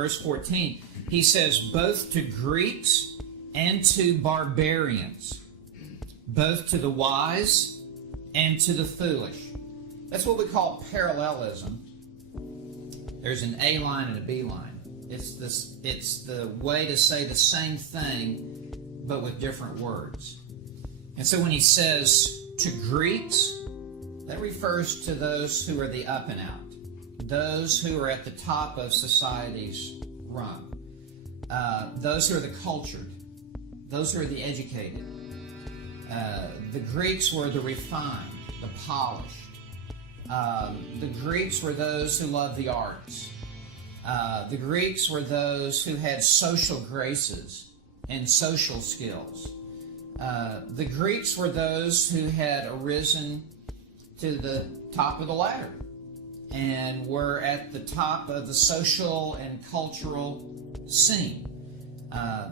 verse 14, he says, both to Greeks and to barbarians, both to the wise and to the foolish. That's what we call parallelism. There's an A line and a B line. It's the way to say the same thing, but with different words. And so when he says to Greeks, that refers to those who are the up and out, those who are at the top of society's rung, those who are the cultured, those who are the educated. The Greeks were the refined, the polished. The Greeks were those who loved the arts. The Greeks were those who had social graces and social skills. The Greeks were those who had arisen to the top of the ladder and were at the top of the social and cultural scene.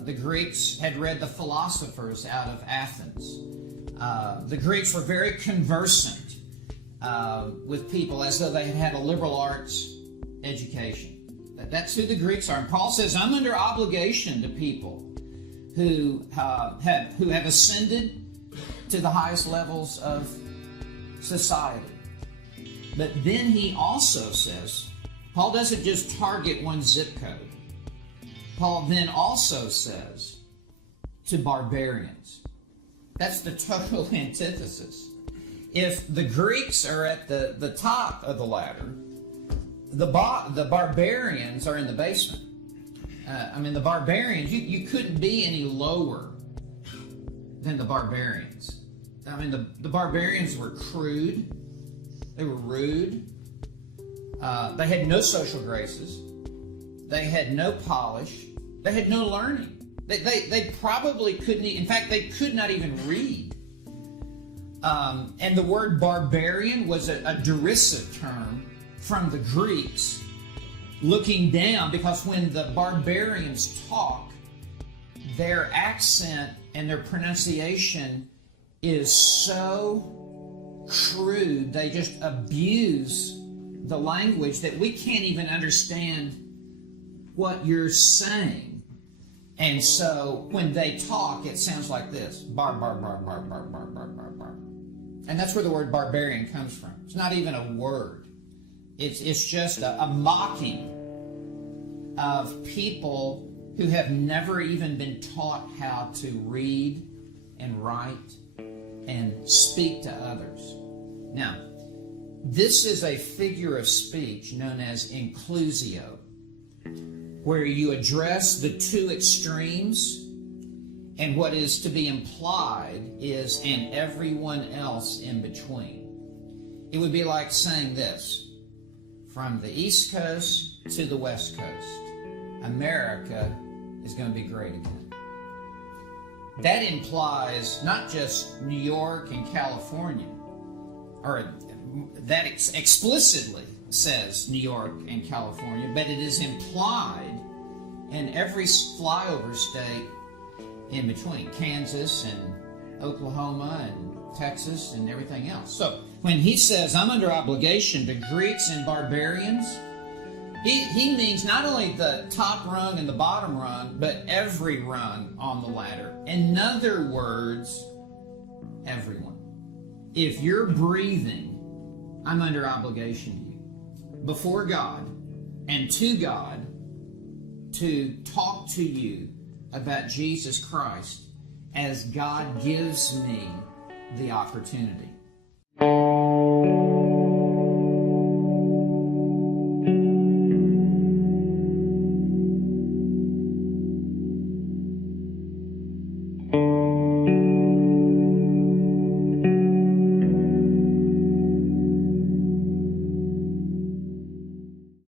The Greeks had read the philosophers out of Athens. The Greeks were very conversant with people as though they had had a liberal arts education. That's who the Greeks are. And Paul says, I'm under obligation to people who have ascended to the highest levels of society. But then he also says, Paul doesn't just target one zip code. Paul then also says to barbarians. That's the total antithesis. If the Greeks are at the top of the ladder, the barbarians are in the basement. The barbarians, you couldn't be any lower than the barbarians. The barbarians were crude. They were rude. They had no social graces. They had no polish. They had no learning. They probably couldn't, in fact, they could not even read. And the word barbarian was a derisive term from the Greeks, looking down, because when the barbarians talk, their accent and their pronunciation is so crude, they just abuse the language that we can't even understand what you're saying. And so when they talk, it sounds like this. Bar, bar, bar, bar, bar, bar, bar, bar, bar. And that's where the word barbarian comes from. It's not even a word. It's just a mocking of people who have never even been taught how to read and write and speak to others. Now, this is a figure of speech known as inclusio, where you address the two extremes, and what is to be implied is and everyone else in between. It would be like saying this: from the East Coast to the West Coast, America is going to be great again. That implies not just New York and California, or that explicitly says New York and California, but it is implied in every flyover state in between, Kansas and Oklahoma and Texas and everything else. So when he says, I'm under obligation to Greeks and barbarians, he means not only the top rung and the bottom rung, but every rung on the ladder. In other words, everyone. If you're breathing, I'm under obligation to you, before God and to God, to talk to you about Jesus Christ as God gives me the opportunity.